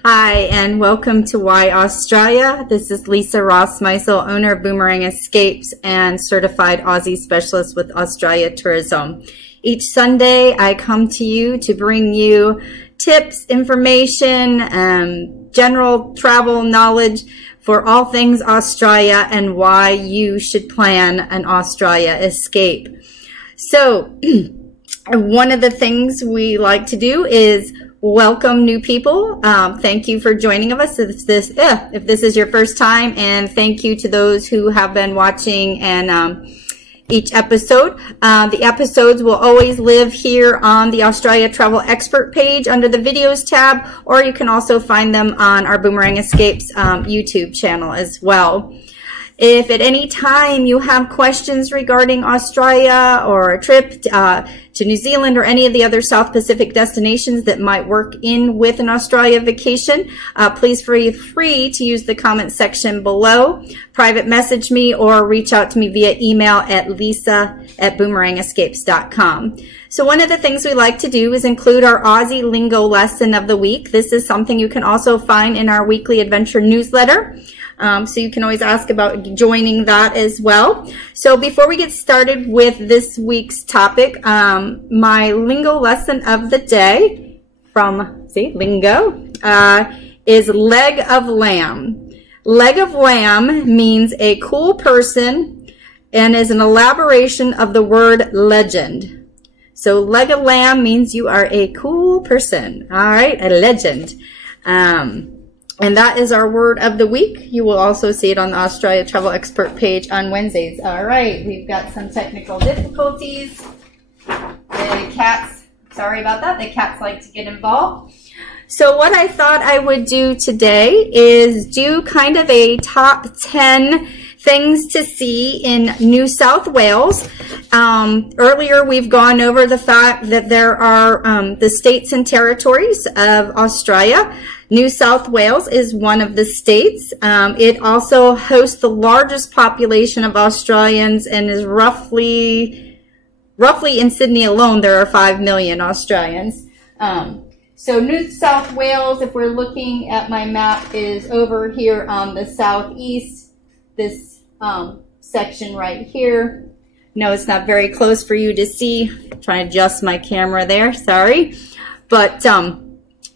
Hi, and welcome to Why Australia. This is Lisa Rossmeissl, owner of Boomerang Escapes and certified Aussie specialist with Australia Tourism. Each Sunday, I come to you to bring you tips, information, general travel knowledge for all things Australia and why you should plan an Australia escape. So, one of the things we like to do is welcome new people. Thank you for joining us if this is your first time, and thank you to those who have been watching and each episode. The episodes will always live here on the Australia Travel Expert page under the Videos tab, or you can also find them on our Boomerang Escapes YouTube channel as well. If at any time you have questions regarding Australia or a trip to New Zealand or any of the other South Pacific destinations that might work in with an Australia vacation, please feel free to use the comment section below, private message me, or reach out to me via email at lisa@boomerangescapes.com. So one of the things we like to do is include our Aussie lingo lesson of the week. This is something you can also find in our weekly adventure newsletter. So you can always ask about joining that as well. So before we get started with this week's topic, my lingo lesson of the day from, lingo, is leg of lamb. Leg of lamb means a cool person and is an elaboration of the word legend. So leg of lamb means you are a cool person. All right, a legend. And that is our word of the week. You will also see it on the Australia Travel Expert page on Wednesdays. All right, we've got some technical difficulties. The cats, sorry about that. The cats like to get involved. So what I thought I would do today is do kind of a top 10 things to see in New South Wales. Earlier, we've gone over the fact that there are the states and territories of Australia. New South Wales is one of the states. It also hosts the largest population of Australians and is roughly in Sydney alone, there are 5 million Australians. So New South Wales, if we're looking at my map, is over here on the southeast, this section right here. No, it's not very close for you to see. I'm trying to adjust my camera there, sorry. But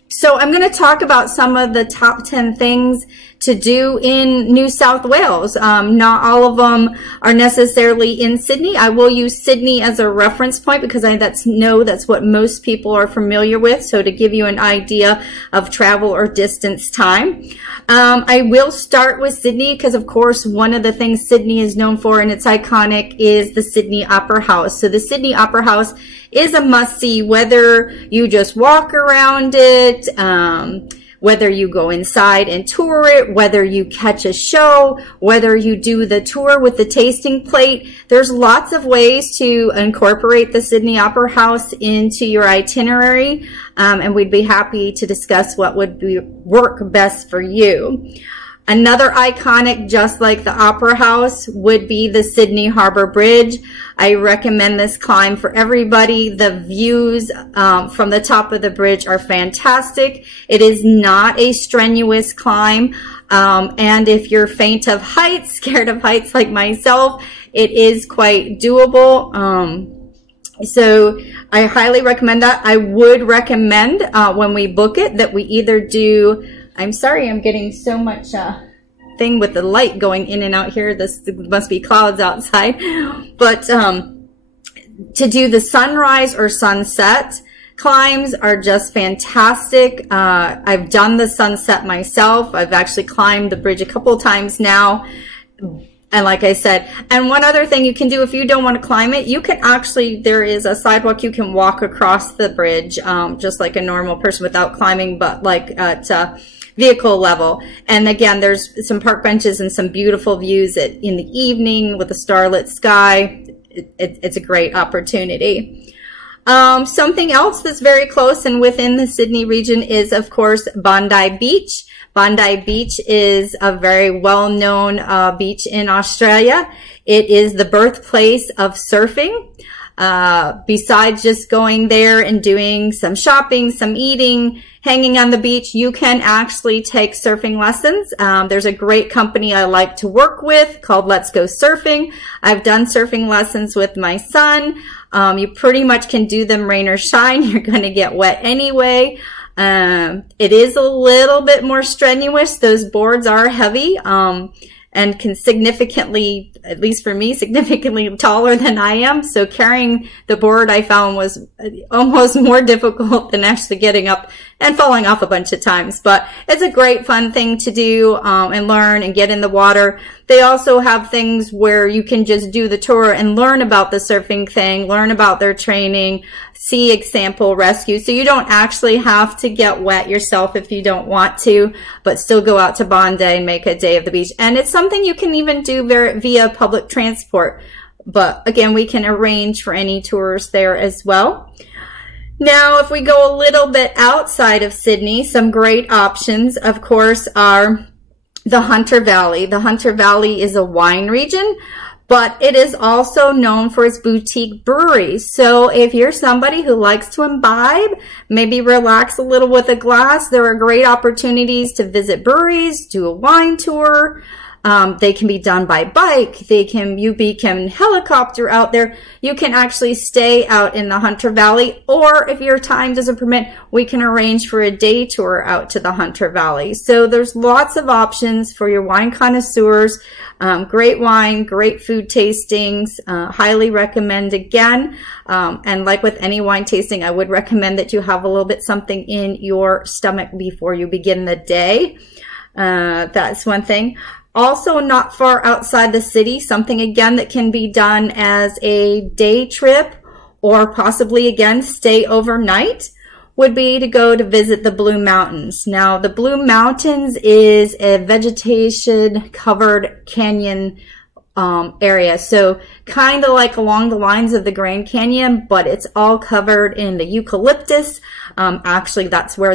so I'm going to talk about some of the top 10 things to do in New South Wales. Not all of them are necessarily in Sydney. I will use Sydney as a reference point because that's what most people are familiar with. So to give you an idea of travel or distance time. I will start with Sydney because, of course, one of the things Sydney is known for and it's iconic is the Sydney Opera House. So the Sydney Opera House is a must-see, whether you just walk around it, whether you go inside and tour it, whether you catch a show, whether you do the tour with the tasting plate. There's lots of ways to incorporate the Sydney Opera House into your itinerary, and we'd be happy to discuss what would work best for you. Another iconic, just like the Opera House, would be the Sydney Harbour Bridge. I recommend this climb for everybody. The views from the top of the bridge are fantastic. It is not a strenuous climb. And if you're faint of heights, scared of heights like myself, it is quite doable. So I highly recommend that. I would recommend when we book it that we either do... I'm sorry, I'm getting so much thing with the light going in and out here. This must be clouds outside. But to do the sunrise or sunset climbs are just fantastic. I've done the sunset myself. I've actually climbed the bridge a couple of times now. And like I said, and one other thing you can do if you don't want to climb it, you can actually, there is a sidewalk you can walk across the bridge, just like a normal person without climbing, but like at vehicle level. And again, there's some park benches and some beautiful views in the evening with a starlit sky. It's a great opportunity. Something else that's very close and within the Sydney region is, of course, Bondi Beach. Bondi Beach is a very well-known beach in Australia. It is the birthplace of surfing. Besides just going there and doing some shopping, some eating, hanging on the beach, you can actually take surfing lessons. There's a great company I like to work with called Let's Go Surfing. I've done surfing lessons with my son. You pretty much can do them rain or shine. You're going to get wet anyway. It is a little bit more strenuous. Those boards are heavy. And can significantly, at least for me, significantly taller than I am. So carrying the board I found was almost more difficult than actually getting up and falling off a bunch of times. But it's a great fun thing to do and learn and get in the water. They also have things where you can just do the tour and learn about the surfing thing, learn about their training, see example rescue. So you don't actually have to get wet yourself if you don't want to, but still go out to Bondi and make a day of the beach. And it's something you can even do via public transport. But again, we can arrange for any tours there as well. Now, if we go a little bit outside of Sydney, some great options, of course, are the Hunter Valley. The Hunter Valley is a wine region, but it is also known for its boutique breweries. So if you're somebody who likes to imbibe, maybe relax a little with a glass, there are great opportunities to visit breweries, do a wine tour. They can be done by bike. You can helicopter out there. You can actually stay out in the Hunter Valley, or if your time doesn't permit, we can arrange for a day tour out to the Hunter Valley. So there's lots of options for your wine connoisseurs. Great wine, great food tastings. Highly recommend again. And like with any wine tasting, I would recommend that you have a little bit something in your stomach before you begin the day. That's one thing. Also, not far outside the city, something again that can be done as a day trip or possibly again stay overnight would be to go to visit the Blue Mountains. Now, the Blue Mountains is a vegetation covered canyon area. So kind of like along the lines of the Grand Canyon, but it's all covered in the eucalyptus. Actually, that's where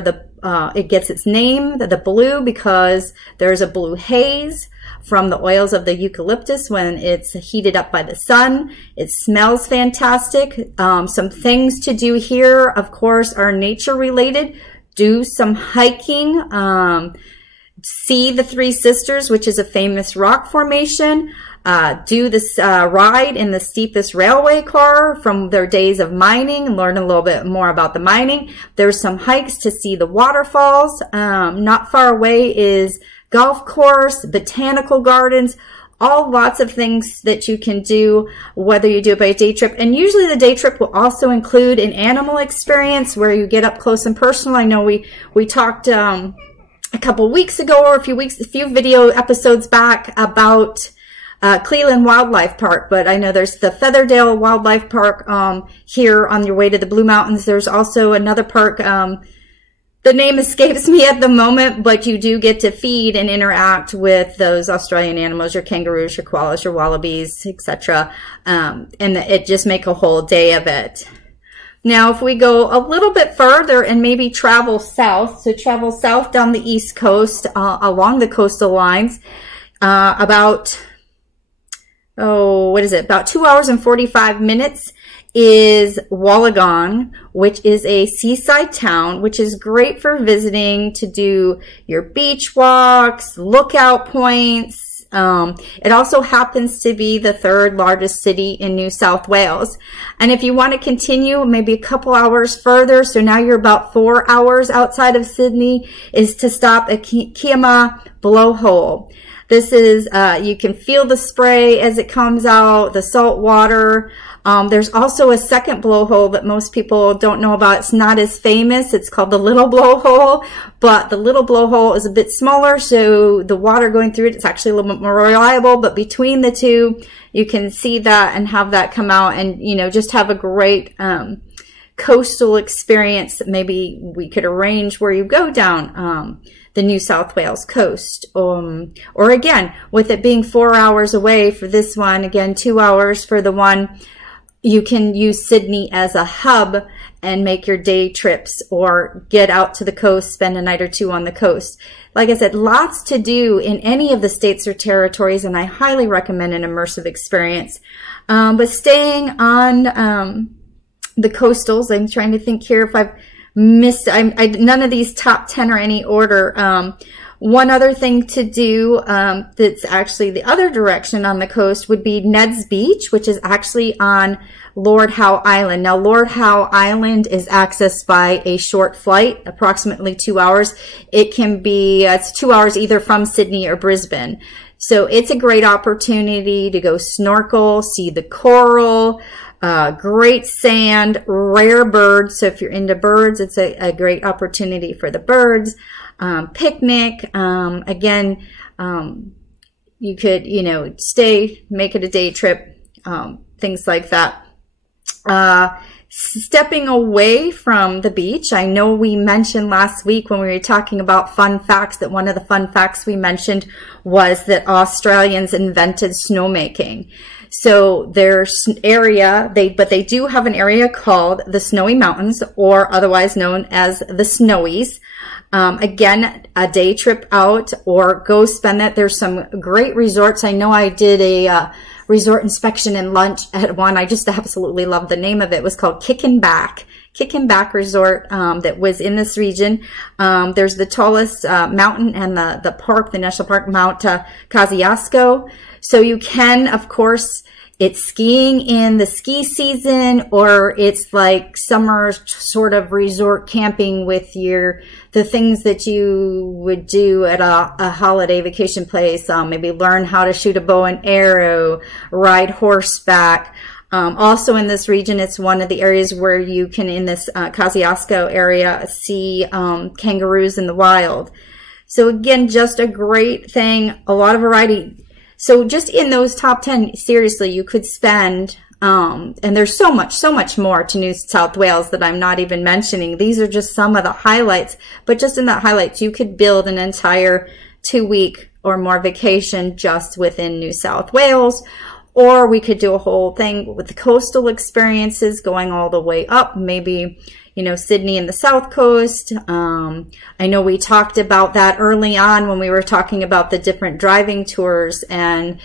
it gets its name, the blue, because there's a blue haze from the oils of the eucalyptus when it's heated up by the sun. It smells fantastic. Some things to do here, of course, are nature related. Do some hiking. See the Three Sisters, which is a famous rock formation. Do this ride in the steepest railway car from their days of mining and learn a little bit more about the mining. There's some hikes to see the waterfalls. Not far away is golf course, botanical gardens, all lots of things that you can do, whether you do it by a day trip. And usually the day trip will also include an animal experience where you get up close and personal. I know we talked a couple weeks ago or a few video episodes back about Cleveland Wildlife Park, but I know there's the Featherdale Wildlife Park here on your way to the Blue Mountains. There's also another park, the name escapes me at the moment, but you do get to feed and interact with those Australian animals, your kangaroos, your koalas, your wallabies, etc. And it just make a whole day of it. Now, if we go a little bit further and maybe travel south, so travel south down the East Coast, along the coastal lines, about 2 hours and 45 minutes is Wollongong, which is a seaside town, which is great for visiting, to do your beach walks, lookout points. It also happens to be the third largest city in New South Wales. And if you want to continue maybe a couple hours further, so now you're about 4 hours outside of Sydney, is to stop at Kiama Blowhole. This is, you can feel the spray as it comes out, the salt water. There's also a second blowhole that most people don't know about. It's not as famous. It's called the Little Blowhole, but the Little Blowhole is a bit smaller, so the water going through it's actually a little bit more reliable. But between the two, you can see that and have that come out and, you know, just have a great coastal experience. Maybe we could arrange where you go down the New South Wales coast. Or again, with it being 4 hours away for this one, again, 2 hours for the one you can use Sydney as a hub and make your day trips, or get out to the coast, spend a night or two on the coast. Like I said, lots to do in any of the states or territories, and I highly recommend an immersive experience. But staying on the coastals, I'm trying to think here if I've missed, none of these top 10 are any order. One other thing to do that's actually the other direction on the coast would be Ned's Beach, which is actually on Lord Howe Island. Now, Lord Howe Island is accessed by a short flight, approximately 2 hours. It can be, it's 2 hours either from Sydney or Brisbane. So it's a great opportunity to go snorkel, see the coral, great sand, rare birds. So if you're into birds, it's a great opportunity for the birds. Picnic. Again, you could, stay, make it a day trip, things like that. Stepping away from the beach. I know we mentioned last week when we were talking about fun facts that one of the fun facts we mentioned was that Australians invented snowmaking. So their area, but they do have an area called the Snowy Mountains, or otherwise known as the Snowies. Again, a day trip out, or go spend that. There's some great resorts. I know I did a resort inspection and lunch at one. I just absolutely love the name of it. It was called Kickin' Back Resort, that was in this region. There's the tallest mountain and the park, the national park, Mount Kosciuszko. So you can, of course, it's skiing in the ski season, or it's like summer sort of resort camping with the things that you would do at a holiday vacation place. Maybe learn how to shoot a bow and arrow, ride horseback. Also in this region, it's one of the areas where you can, in this Kosciuszko area, see kangaroos in the wild. So again, just a great thing, a lot of variety. So just in those top 10, seriously, you could spend, and there's so much more to New South Wales that I'm not even mentioning. These are just some of the highlights, but just in that highlights, you could build an entire 2-week or more vacation just within New South Wales. Or we could do a whole thing with the coastal experiences going all the way up, maybe, Sydney and the South Coast. I know we talked about that early on when we were talking about the different driving tours, and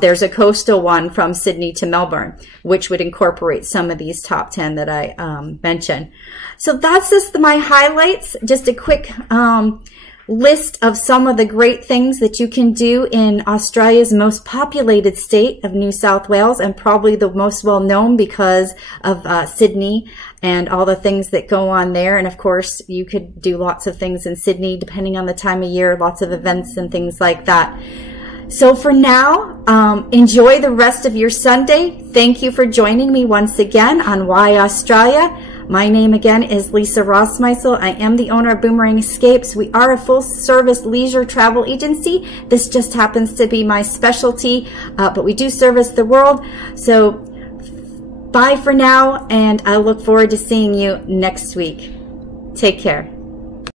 there's a coastal one from Sydney to Melbourne, which would incorporate some of these top 10 that I mentioned. So that's just my highlights, just a quick list of some of the great things that you can do in Australia's most populated state of New South Wales, and probably the most well known because of Sydney and all the things that go on there. And of course, you could do lots of things in Sydney depending on the time of year, lots of events and things like that. So for now, enjoy the rest of your Sunday. Thank you for joining me once again on Why Australia. My name again is Lisa Rossmeissl. I am the owner of Boomerang Escapes. We are a full-service leisure travel agency. This just happens to be my specialty, but we do service the world. So bye for now, and I look forward to seeing you next week. Take care.